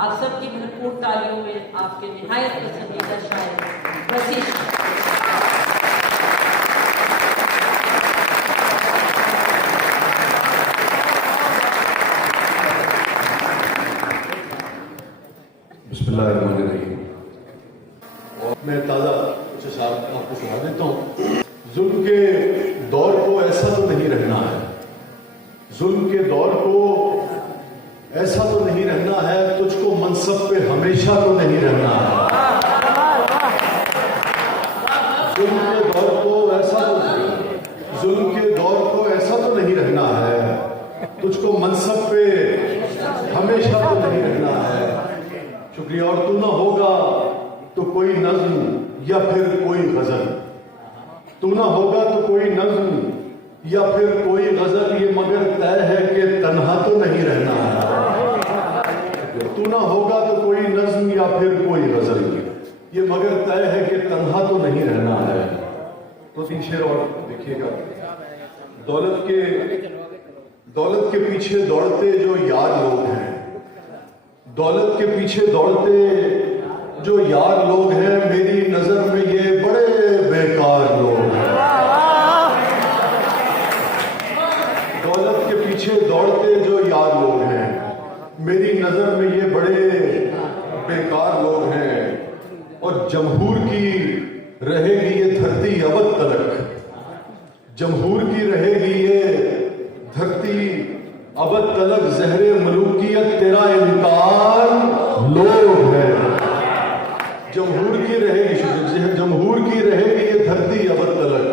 आप सबकी भरपूर तालियों में आपके निहायत पसंदीदा शायर वसीश। बिस्मिल्लाहिर्रहमानिर्रहीम। और मैं ताज़ा कुछ अशार आपको सुना देता हूँ। जुल्म के दौर को ऐसा तो नहीं रहना है, जुल्म के दौर को ऐसा तो नहीं रहना है, तुझको मनसब पे हमेशा तो नहीं रहना है। जुल्म के दौर को ऐसा तो नहीं रहना है, तुझको मनसब पे हमेशा तो नहीं रहना है। शुक्रिया। और तू ना होगा तो कोई नज्म या फिर कोई गजल, तू ना होगा तो कोई नज्म या फिर कोई गजल, ये मगर तय है कि तन्हा तो नहीं रहना है। तू ना होगा तो कोई नज्म या फिर कोई गजल, ये मगर तय है कि तन्हा तो नहीं रहना है। तो 3 शेर और देखिएगा। दौलत के पीछे दौड़ते जो यार लोग हैं, दौलत के पीछे दौड़ते जो यार लोग हैं, मेरी नजर में ये बड़े बेकार लोग हैं। दौलत के पीछे दौड़ते जो यार लोग हैं, मेरी नजर में ये बड़े बेकार लोग हैं। और जमहूर की रहेगी ये धरती अबद तलक, जमहूर की रहेगी ये धरती अबद तलक, जहरे मलूकियत तेरा इनकार लोग है। जमहूर की रहेगी ये धरती अबद तलक,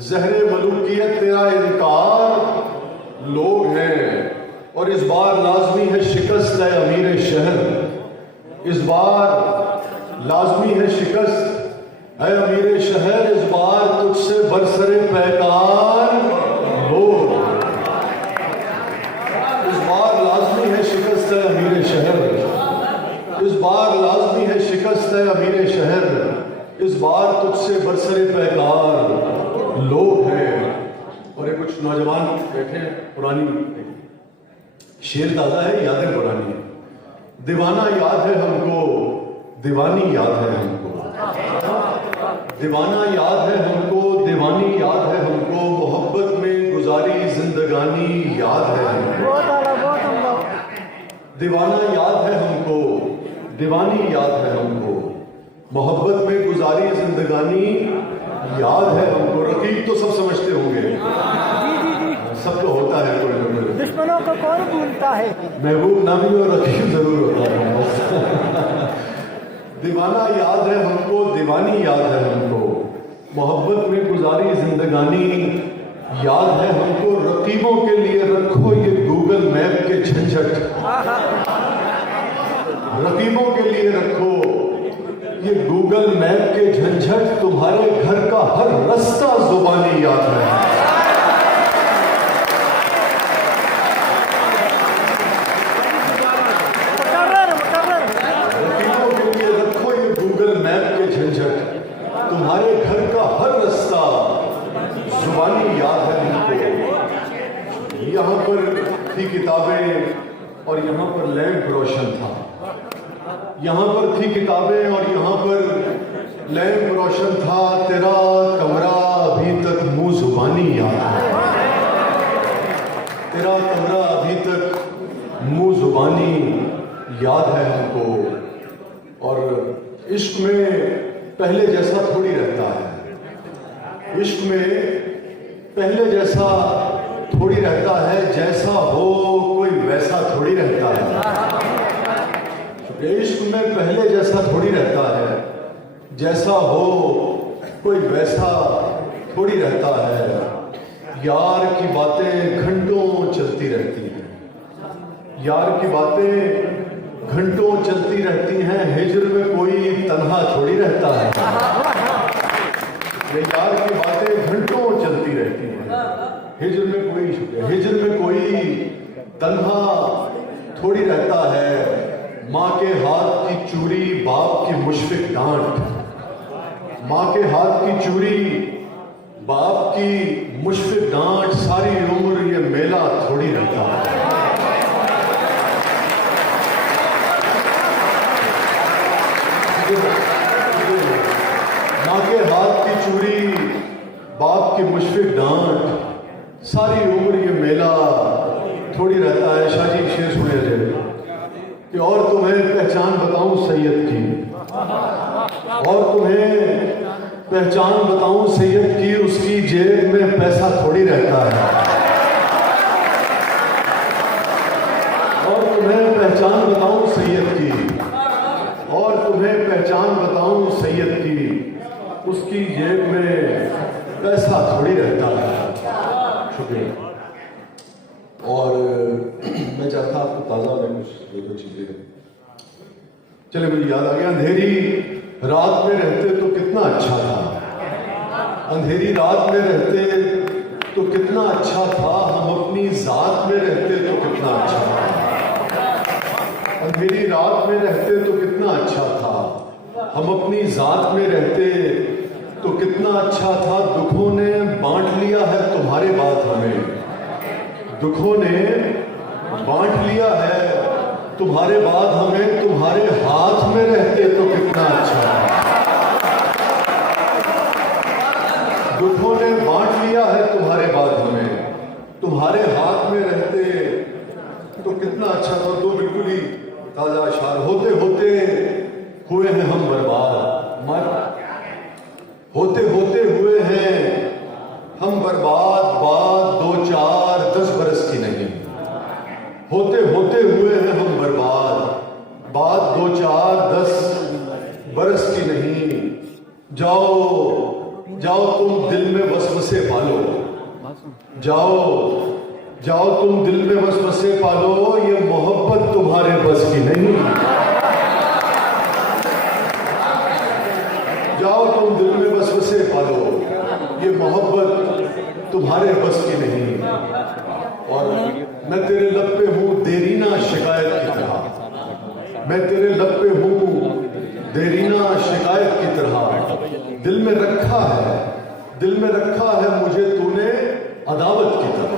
जहरे मलूकियत तेरा इनकार लोग हैं। और इस बार लाजमी है शिकस्त है अमीर शहर, इस बार लाजमी है शिकस्त है अमीर शहर, इस बार तुझसे बरसरे पैकार लोग। इस बार लाजमी है शिकस्त है अमीर शहर, इस बार लाजमी है शिकस्त है अमीर शहर, इस बार तुझसे बरसरे पैकार लोग हैं। और ये कुछ नौजवान बैठे हैं, पुरानी शेर ताजा है, यादें पुरानी है। दीवाना याद है हमको, दीवानी याद है हमको, दीवाना याद है हमको, दीवानी याद है हमको, मोहब्बत में गुजारी जिंदगानी याद है हमको। दीवाना याद है हमको, दीवानी याद है हमको, मोहब्बत में गुजारी जिंदगानी याद है हमको। रकीब तो सब समझते होंगे, सबको होता है, कोई दुश्मनों को कौन भूलता है, महबूब नामी और रकीब जरूर होता है। दीवाना याद है हमको, दीवानी याद है हमको, मोहब्बत में गुजारी जिंदगानी याद है हमको। रकीबों के लिए रखो ये गूगल मैप के झंझट, रकीबों के लिए रखो ये गूगल मैप के झंझट, तुम्हारे घर का हर रास्ता जुबानी याद है। रकीबों के लिए रखो ये गूगल मैप के झंझट, तुम्हारे घर का हर रास्ता जुबानी याद है हमको। यहाँ पर थी किताबें और यहाँ पर लैंप रोशन था, यहाँ पर थी किताबें और यहाँ पर लैंप रोशन था। तेरा कमरा अभी तक मुंह जुबानी याद है, तेरा कमरा अभी तक मुंह जुबानी याद है हमको। और इश्क में पहले जैसा थोड़ी रहता है, इश्क में पहले जैसा थोड़ी रहता है, जैसा हो कोई वैसा थोड़ी रहता है। इश्क में पहले जैसा थोड़ी रहता है, जैसा हो कोई वैसा थोड़ी रहता है। यार की बातें घंटों चलती रहती हैं, यार की बातें घंटों चलती रहती हैं, हिज्र में कोई तन्हा थोड़ी रहता है। ये यार की बातें घंटों चलती रहती हैं, हिज्र में कोई तन्हा थोड़ी रहता है। माँ के हाथ की चूड़ी बाप की मुशफिक डांट, माँ के हाथ की चूड़ी बाप की मुशफिक डांट, सारी उम्र ये मेला थोड़ी रहता है। माँ के हाथ की चूड़ी, बाप की मुश्फिक डांट, सारी उम्र ये मेला थोड़ी रहता है। शाह जी शेर सुने थे कि और तुम्हें पहचान बताऊं सैयद की, और तुम्हें पहचान बताऊं सैयद की, उसकी जेब में पैसा थोड़ी रहता है। और तुम्हें पहचान बताऊं सैयद की, और तुम्हें पहचान बताऊं सैयद की, उसकी जेब में पैसा थोड़ी रहता है। शुक्रिया। और मैं चाहता आपको ताजा में कुछ दो चीजें चले मुझे याद आ गया। अंधेरी रात में रहते तो कितना अच्छा था, अंधेरी रात में रहते तो कितना अच्छा था, हम अपनी जात में रहते तो कितना अच्छा था। अंधेरी रात में रहते तो कितना अच्छा था, हम अपनी जात में रहते तो कितना अच्छा था। दुखों ने बांट लिया है तुम्हारे बाद हमें, दुखों ने बांट लिया है तुम्हारे बाद हमें, तुम्हारे हाथ में रहते तो कितना अच्छा था। दुखों ने बांट लिया है तुम्हारे बाद हमें, तुम्हारे हाथ में रहते तो कितना अच्छा था। तो बिल्कुल ही ताजा अशार। होते होते हुए हैं हम बर्बाद, होते होते हुए हैं हम बर्बाद, बात 2 4 10 बरस की नहीं। होते होते हुए हैं हम बर्बाद, बात 2 4 10 बरस की नहीं। जाओ जाओ तुम दिल में वसवसे पालो, जाओ जाओ तुम दिल में वसवसे पालो, ये मोहब्बत तुम्हारे बस की नहीं। जाओ तुम दिल में वसवसे पालो, ये मोहब्बत तुम्हारे बस की नहीं। और मैं तेरे लब पे हूं देरीना शिकायत की तरह, मैं तेरे लब पे हूं देरीना शिकायत की तरह। दिल में रखा है, दिल में रखा है मुझे तूने अदावत की तरह।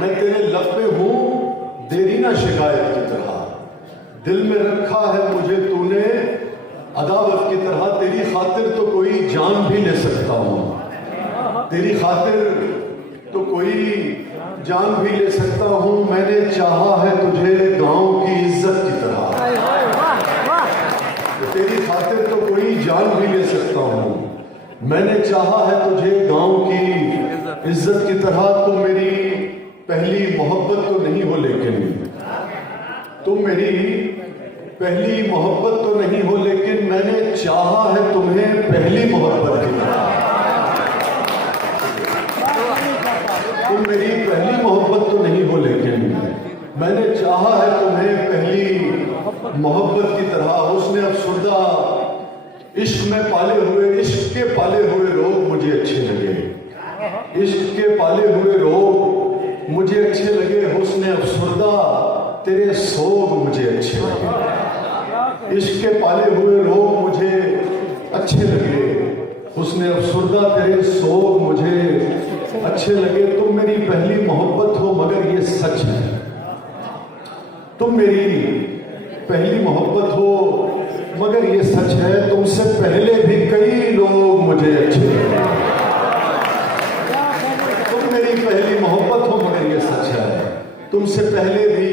मैं तेरे लब पे हूं देरीना शिकायत की तरह, दिल में रखा है मुझे तूने अदावत की तरह। तेरी खातिर तो कोई जान भी ले सकता हूं, तेरी खातिर तो कोई जान भी ले सकता हूं। मैंने चाहा है तुझे गांव की इज्जत की तरह, तेरी खातिर तो कोई जान भी ले सकता हूं। मैंने चाहा है तुझे गांव की इज्जत की तरह। तुम मेरी पहली मोहब्बत तो नहीं हो, लेकिन तुम मेरी पहली मोहब्बत तो नहीं हो, लेकिन मैंने चाहा है तुम्हें पहली मोहब्बत की तरह। तुम मेरी पहली मोहब्बत तो नहीं हो, लेकिन मैंने चाहा है तुम्हें पहली मोहब्बत की तरह। उसने अफसुर्दा इश्क में पाले हुए, इश्क के पाले हुए रोग मुझे अच्छे लगे, इश्क के पाले हुए रोग मुझे अच्छे लगे। हुस्न अफसुर्दा तेरे सोग मुझे अच्छे लगे, इश्क के पाले हुए रोग मुझे अच्छे लगे। हुस्न अफसुर्दा तेरे सोग मुझे अच्छे लगे। तुम मेरी पहली मोहब्बत हो मगर ये सच है, तुम मेरी पहली मोहब्बत हो मगर ये सच है। तुमसे पहले भी कई लोग मुझे अच्छे लगे। तुम मेरी पहली मोहब्बत हो मगर ये सच है, तुमसे पहले भी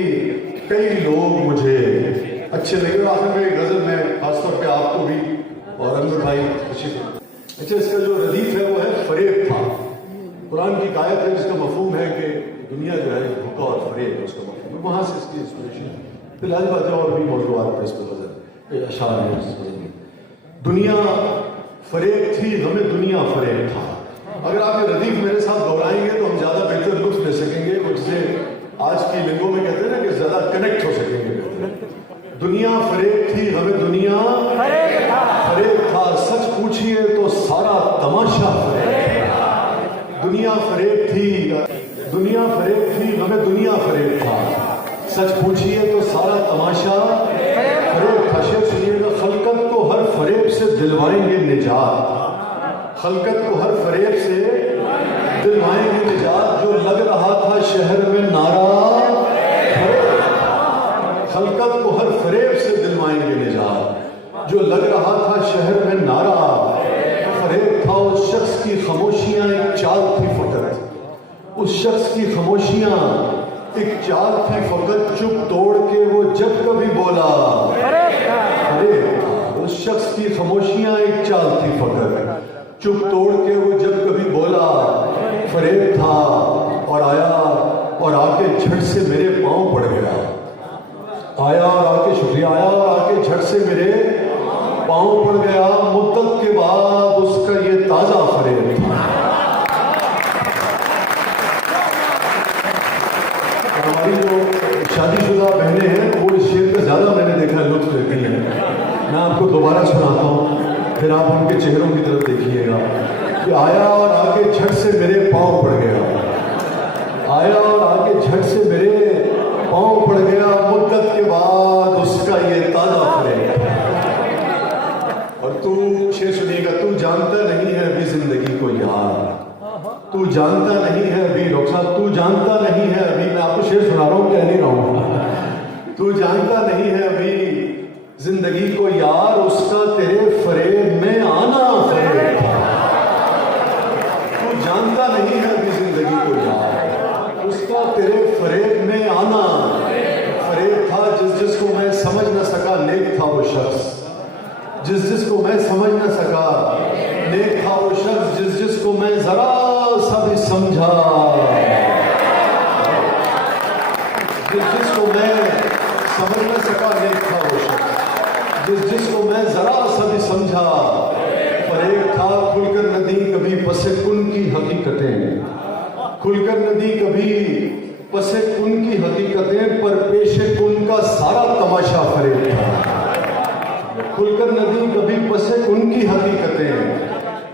कई लोग मुझे अच्छे लगे। आखिर में एक गजल में खासतौर पे आपको भी और अनवर भाई खुशी। अच्छा, इसका जो रदीफ है वो है फरेब था। कुरान की आयत है जिसका मफहूम है कि दुनिया जो है धोखा और फरेब है, उसका मफहूम है, वहां से इसकी इंस्पिरेशन है। फिलहाल बात है और भी मौजूद पर इस पर गजल अशार है। दुनिया फरेब थी, हमें दुनिया फरेब था। अगर आप ये रदीफ मेरे साथ दोहराएंगे तो हम ज्यादा बेहतर लुत्फ ले सकेंगे, उससे आज की लिंगों में कहते हैं ना कि ज्यादा कनेक्ट हो सकेंगे। दुनिया फरेब थी, हमें दुनिया फरेब था। सच पूछिए तो सारा तमाशा फरेब था। दुनिया फरेब थी, दुनिया फरेब थी, हमें दुनिया फरेब था। सच पूछिए तो सारा तमाशा फरेब था। शेर सुनिएगा। खलकत को हर फरेब से दिलवाएंगे निजात, खलकत को हर फरेब से दिलवाएंगे निजात। जो लग रहा था शहर में नारा फरेब, खलकत को हर फरेब से दिलवाएंगे निजात। जो लग रहा था शहर में नारा, फरेब था उस शख्स की खामोशियां एक चाल थी फकत, उस शख्स की खामोशियां एक चाल थी फकत, चुप तोड़ के वो जब कभी बोला। अरे उस शख्स की खामोशियां एक चाल थी फकत, चुप तोड़ के वो जब कभी बोला। फरेब था और आया और आके झट से मेरे पांव पड़ गया, आया और आके शुक्रिया, आया और आके झट से मेरे पांव पड़ गया। मुद्दत के बाद उसका ये ताजा फरेब था। हमारी जो शादीशुदा बहनें हैं वो इस शेर का ज्यादा मैंने देखा लुत्फ लेती हैं। मैं आपको दोबारा सुनाता हूँ, फिर आप उनके चेहरों की तरफ देखिएगा कि आया और आके झट से मेरे पांव पड़ गया, आया और आके झट से मेरे पांव पड़ गया। मुद्दत के बाद उसका ये ताजा फरेब। और तू शेर सुनिएगा, तू जानता नहीं है अभी जिंदगी को यार, तू जानता नहीं है अभी रोक्षा, तू जानता नहीं है अभी, मैं आपको शेर सुना रहा हूँ, कह नहीं रहा हूँ। तू जानता नहीं है अभी जिंदगी को यार, उसका तेरे फरेब में आना फरेब था। तू जानता नहीं है अभी जिंदगी को यार, उसका तेरे फरेब में आना फरेब था। जिसको मैं समझ न सका नेक था वो शख्स, जिसको मैं समझ न सका नेक था वो शख्स, जिसको मैं जरा सा भी समझा, जिसको मैं समझ न सका नेक था वो शख्स, जिसको मैं जरा सा भी समझा फरेब था। खुलकर नदी कभी पसे कुन की हकीकतें, खुलकर नदी कभी पसे कुन की हकीकतें, पर पेशे कुन का सारा तमाशा फरेब था। खुलकर नदी कभी पसे कुन की हकीकतें,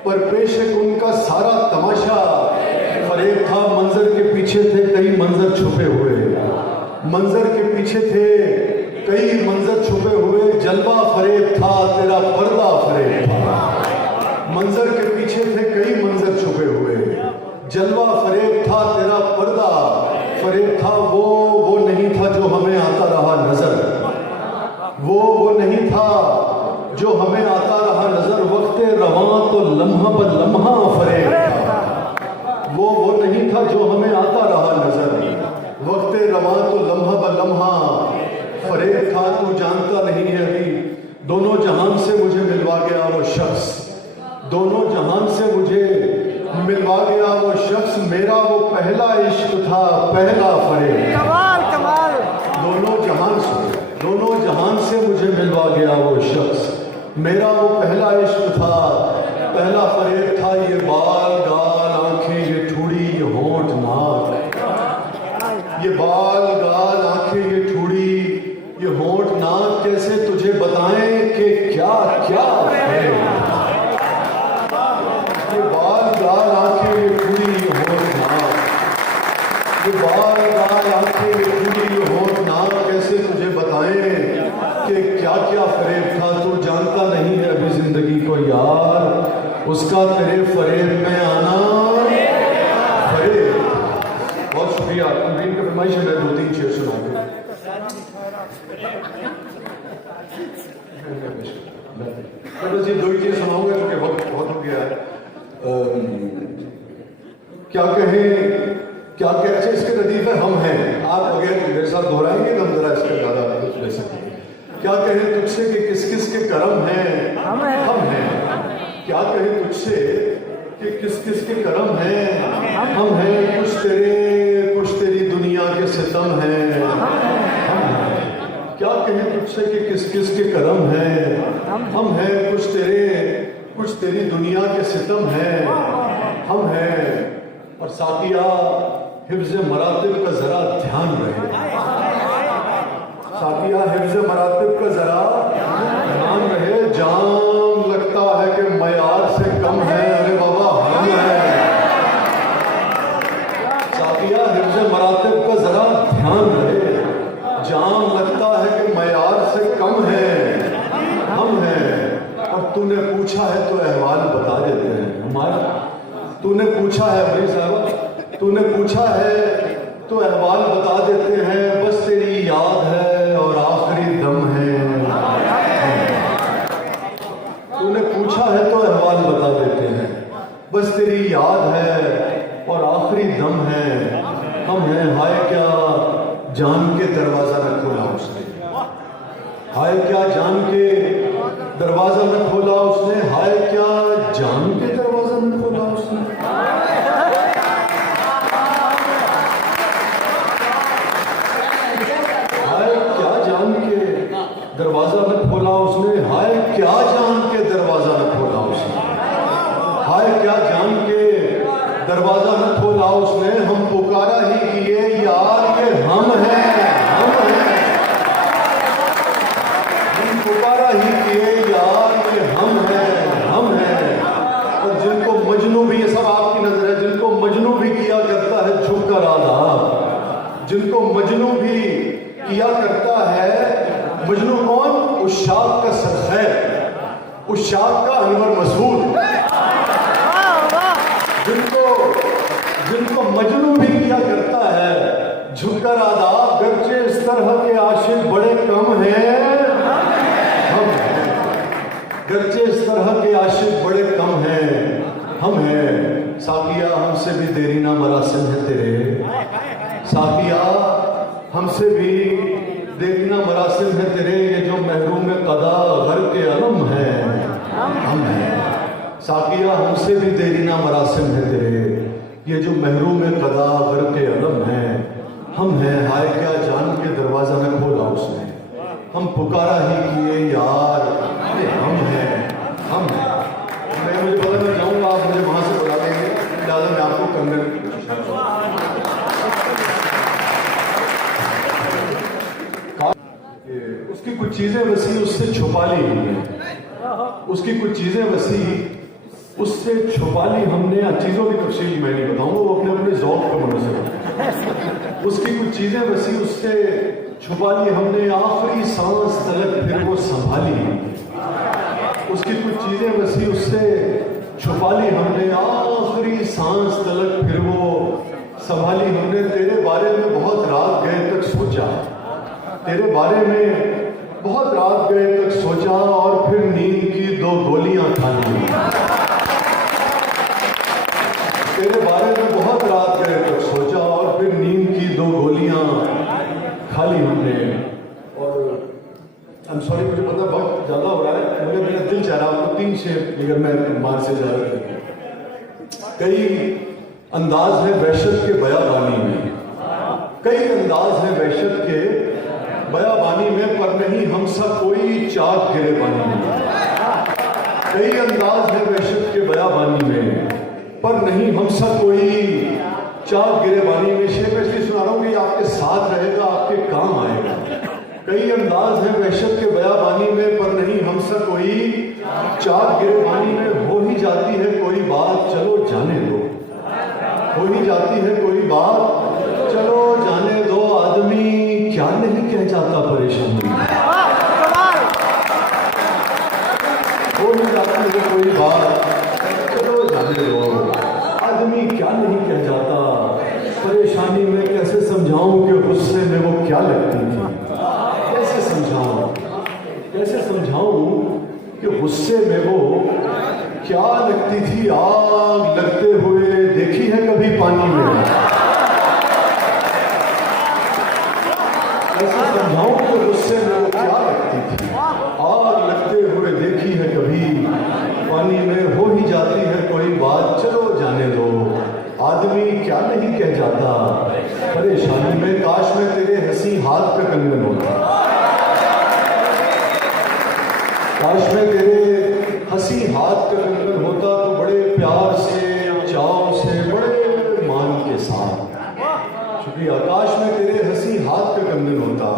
पर पेशे कुन का सारा तमाशा फरेब था। मंजर के पीछे थे कई मंजर छुपे हुए, मंजर के पीछे थे कई मंजर छुपे हुए, जलवा फरेब था तेरा पर्दा फरेब था। मंजर के पीछे थे कई मंजर छुपे हुए, जलवा फरेब था तेरा पर्दा फरेब था। वो नहीं था जो हमें आता रहा नजर, वो नहीं था जो हमें आता रहा नजर, वक्ते रवां तो लम्हा ब लम्हा फरेब था। वो नहीं था जो हमें आता रहा नजर, वक्ते रवां तो लम्हा ब लम्हा फरेब था। तू जानता नहीं है अभी दोनों जहान से मुझे मिलवा गया वो शख्स, दोनों जहान से मुझे मिलवा गया वो शख्स, मेरा वो पहला इश्क था पहला फरेब। कमाल कमाल। दोनों जहान से मुझे मिलवा गया वो शख्स, मेरा वो पहला इश्क था पहला फरेब था। ये बाल गाल आंखें ये ठुड़ी ये होंठ नाक, ये बाल गाल आंखें ये ठुड़ी ये होंठ नाक, कैसे तुझे बताएं कि क्या क्या फरेब। ये बाल गाल आंखें ये ठुड़ी ये होंठ नाक, ये बाल गाल आंखें ये ठुड़ी ये होंठ नाक, कैसे तुझे बताएं कि क्या क्या फरेब था। तू जानता नहीं है अभी जिंदगी को यार, उसका तेरे फरेब में आना फरेब। बहुत शुक्रिया। तनवीन की फरमाइश है, 2-3 शेर सुना दूं। मैं बस ये 2 ही चीज सुनाऊंगा क्योंकि वक्त बहुत हो गया है। क्या कहें क्या अच्छा इसके लतीफे हम हैं, आप अगर मेरे साथ दोहराएंगे तो हम जरा इसका ज्यादा कुछ ले सकेंगे। क्या कहें तुझसे कि किस किस के कर्म हैं, हम हैं। क्या कहें तुझसे कि किस किस के कर्म हैं, हम हैं। कुछ तेरी दुनिया के सितम हैं, हम हैं। क्या कहें तुझसे कि किस किस के कर्म हैं, हम हैं। कुछ तेरी दुनिया के सितम हैं, हम हैं। और साथिया हिफ्ज़ मरातिब का जरा ध्यान रहे, साथिया हिफ्ज़ मरातिब का जरा ध्यान रहे। जाम लगता है कि मयार से कम है, अरे बाबा हम हैं। साथिया हिफ्ज़ मरातिब का जरा ध्यान रहे, जाम लगता है कि मयार से कम है, हम हैं। अब तूने पूछा है तो अहवाल बता देते हैं हमारा, तूने पूछा है भाई साहब, तूने पूछा है तो अहवाल बता देते हैं। बस तेरी याद है और आखिरी दम है, हाय क्या जान के दरवाजा न खोला उसने, हाय क्या जान के दरवाजा न खोला उसने। हाय क्या जान के दरवाजा न खोला उसने, हाय क्या जान के दरवाजा न खोला उसने। हाय क्या जान के दरवाजा न खोला उसने, हम पुकारा ही किए यार ये हम हैं, हम हैं। हम पुकारा ही किए यार ये हम हैं, हम हैं। और जिनको मजनू भी, ये सब आपकी नजर है, जिनको मजनू भी किया करता है झुककर आधा, जिनको मजनू भी किया करता है, मजनू कौन? उस शाख का सरखैर, उस शाख का अनवर मसूद, जिनको मजनू भी किया करता है झुककर आदा, गरचे इस तरह के आशिक बड़े कम हैं, हम हैं। गरचे इस तरह के आशिक बड़े कम हैं, हम हैं। साकिया हमसे भी देरी ना मरासिम है तेरे, साकिया हमसे भी देखना मरासिम है तेरे, ये जो महरूम कदा घर के अलम है, हम हैं। साकिया हमसे भी देरी ना मरासिम है तेरे, ये जो महरूम कदा घर के अलम है, हम हैं। हाय क्या जान के दरवाजा न खोला उसने, हम पुकारा ही किए यार ये हम हैं, हम हैं। मुझे पता मैं जाऊंगा, आप मुझे वहां से बुला देंगे, लिहाजा मैं आपको करने की कोशिश उसकी कुछ चीजें वसी उससे छुपा ली हमने, उसकी कुछ चीजें वसी उससे छुपा ली हमने। चीजों की तफसील मैं नहीं बताऊंगा, वो अपने अपने ज़ौक़ का मुनज़्ज़र। उसकी कुछ चीजें वसी उससे छुपा ली हमने, आखिरी सांस तलक फिर वो संभाली हमने। उसकी कुछ चीजें वसी उससे छुपा ली हमने, आखिरी सांस तलक फिर वो संभाली हमने। तेरे बारे में बहुत रात गए तक सोचा, तेरे बारे में बहुत रात गए तक सोचा, और फिर नींद की 2 गोलियां खा ली। तेरे बारे में बहुत रात गए तक सोचा, और फिर नींद की 2 गोलियां खा ली हमने। और आई एम सॉरी, मुझे पता बहुत ज्यादा हो रहा है, मुझे मेरा दिल चाह रहा है आपको 3 शेर अगर मैं मार से जा रहा हूं। कई अंदाज है वहशत के बयाबानी में, कई अंदाज है वहशत के बयाबानी में, पर नहीं हमसा कोई चाक गिरे पानी में। कई अंदाज है वहशत के बयाबानी में, पर नहीं हमसा कोई चाक गिरे पानी में। शेर में इसलिए सुना रहा हूं कि आपके साथ रहेगा, आपके काम आएगा। कई अंदाज है वहशत के बयाबानी में, पर नहीं हमसा कोई चाक गिरे पानी में। हो ही जाती है कोई बात, चलो जाने दो, हो ही जाती है कोई बात, चलो जाने दो। आदमी क्या नहीं कह जाता परेशानी, हो ही जाती है कोई बात, चलो जाने दो। आदमी क्या नहीं कह जाता परेशानी में। कैसे समझाऊं कि गुस्से में वो क्या लगती थी, कैसे समझाऊं, कैसे समझाऊं कि गुस्से में वो क्या लगती थी। आग लगते हुए देखी है कभी पानी में, कैसे समझाऊं कि गुस्से में वो क्या लगती थी। आग लगते हुए देखी है कभी पानी में। हो ही जाती है कोई बात, चलो जाने दो। आदमी क्या नहीं कह जाता परेशानी में। काश में तेरे हंसी हाथ का कंगन होता, काश में तेरे हंसी हाथ का कंगन होता, तो बड़े प्यार से, चाव से, बड़े मान के साथ। शुक्रिया। काश में तेरे हंसी हाथ का कंगन होता,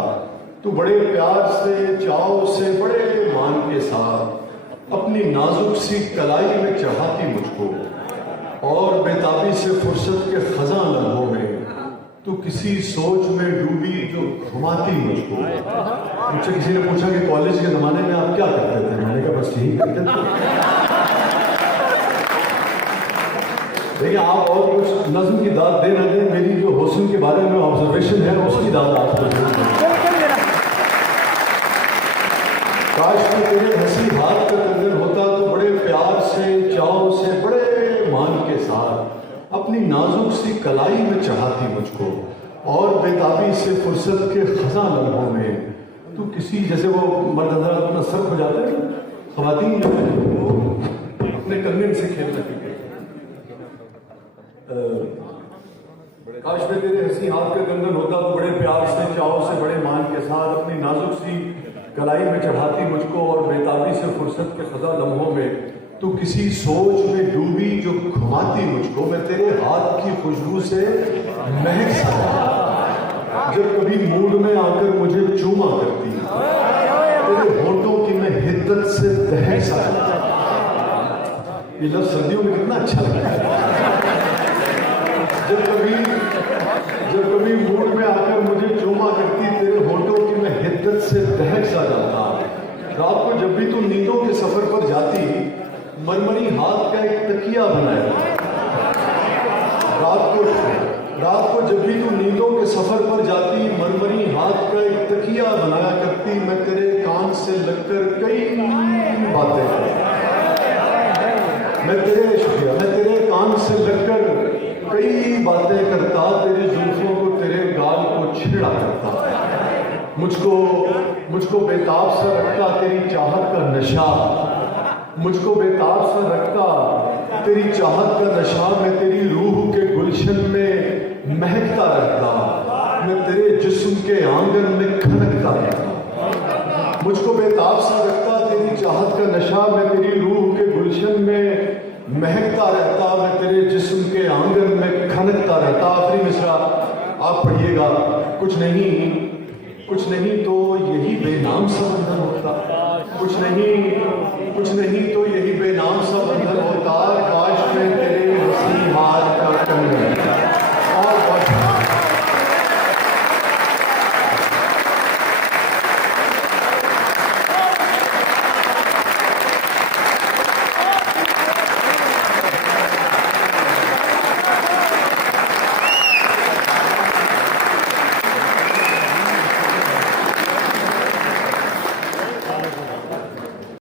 तू बड़े प्यार से, चाव से, बड़े मान के साथ अपनी नाजुक सी कलाई में चढ़ाती मुझको, और बेताबी से फुर्सत के खजा लम्हों में तू किसी सोच में डूबी जो घुमाती मुझको। मुझसे किसी ने पूछा कि कॉलेज के जमाने में आप क्या करते थे, मैंने कहा बस यही करते थे। देखिए, आप और कुछ नज्म की दाद दे ना दें, मेरी जो हुस्न के बारे में ऑब्जर्वेशन है उसकी दाद आपको। काश में तेरे हंसी हाथ का कंगन होता, तो बड़े प्यार से, चाव से, बड़े मान के साथ अपनी नाजुक सी कलाई में चढ़ाती मुझको, और बेताबी से फुर्सत के खजा लम्हों में तू किसी जैसे वो मर्द हजरात अपना सर हो जाते हैं, खवातीन जो है वो अपने कंगन से खेल रही है। काश में तेरे हंसी हाथ का कंगन होता तो बड़े प्यार से, चाव से, बड़े मान के साथ अपनी नाजुक सी कलाई में चढ़ाती मुझको और बेताबी से फुर्सत के खजा लम्हों में तू किसी सोच में डूबी जो घुमाती मुझको, मैं तेरे हाथ की खुशबू से महक सा जब कभी मूड में आकर मुझे चूमा करती, तेरे होठों की मैं हिद्दत से दहक सा। ये लफ्ज़ सर्दियों में कितना अच्छा लगता है। जब कभी मूड में आकर मुझे चूमा करती, तेरे होठों की मैं हिद्दत से दहक सा जाता। रात को जब भी तू नींदों के सफर पर जाती, मरमरी हाथ का एक तकिया बनाया। रात को जब भी तू नींदों के सफर पर जाती, मरमरी हाथ का एक तकिया बनाया करती। मैं तेरे कान से लगकर कई बातें करती, मैं तेरे कान से लगकर कई बातें करता, तेरी जुल्फों को, तेरे गाल को छेड़ा करता। मुझको बेताब सा रखता तेरी चाहत का नशा, मुझको बेताब सा रखता तेरी चाहत का नशा। मैं तेरी रूह के गुलशन में महकता रहता, मैं तेरे जिस्म के आंगन में खनकता रहता। मुझको बेताब सा रखता तेरी चाहत का नशा, मैं तेरी रूह के गुलशन में महकता रहता, मैं तेरे जिस्म के आंगन में खनकता रहता। आखिरी मिसरा आप पढ़िएगा। कुछ नहीं तो यही बेनाम सा बंधन होता, कुछ नहीं तो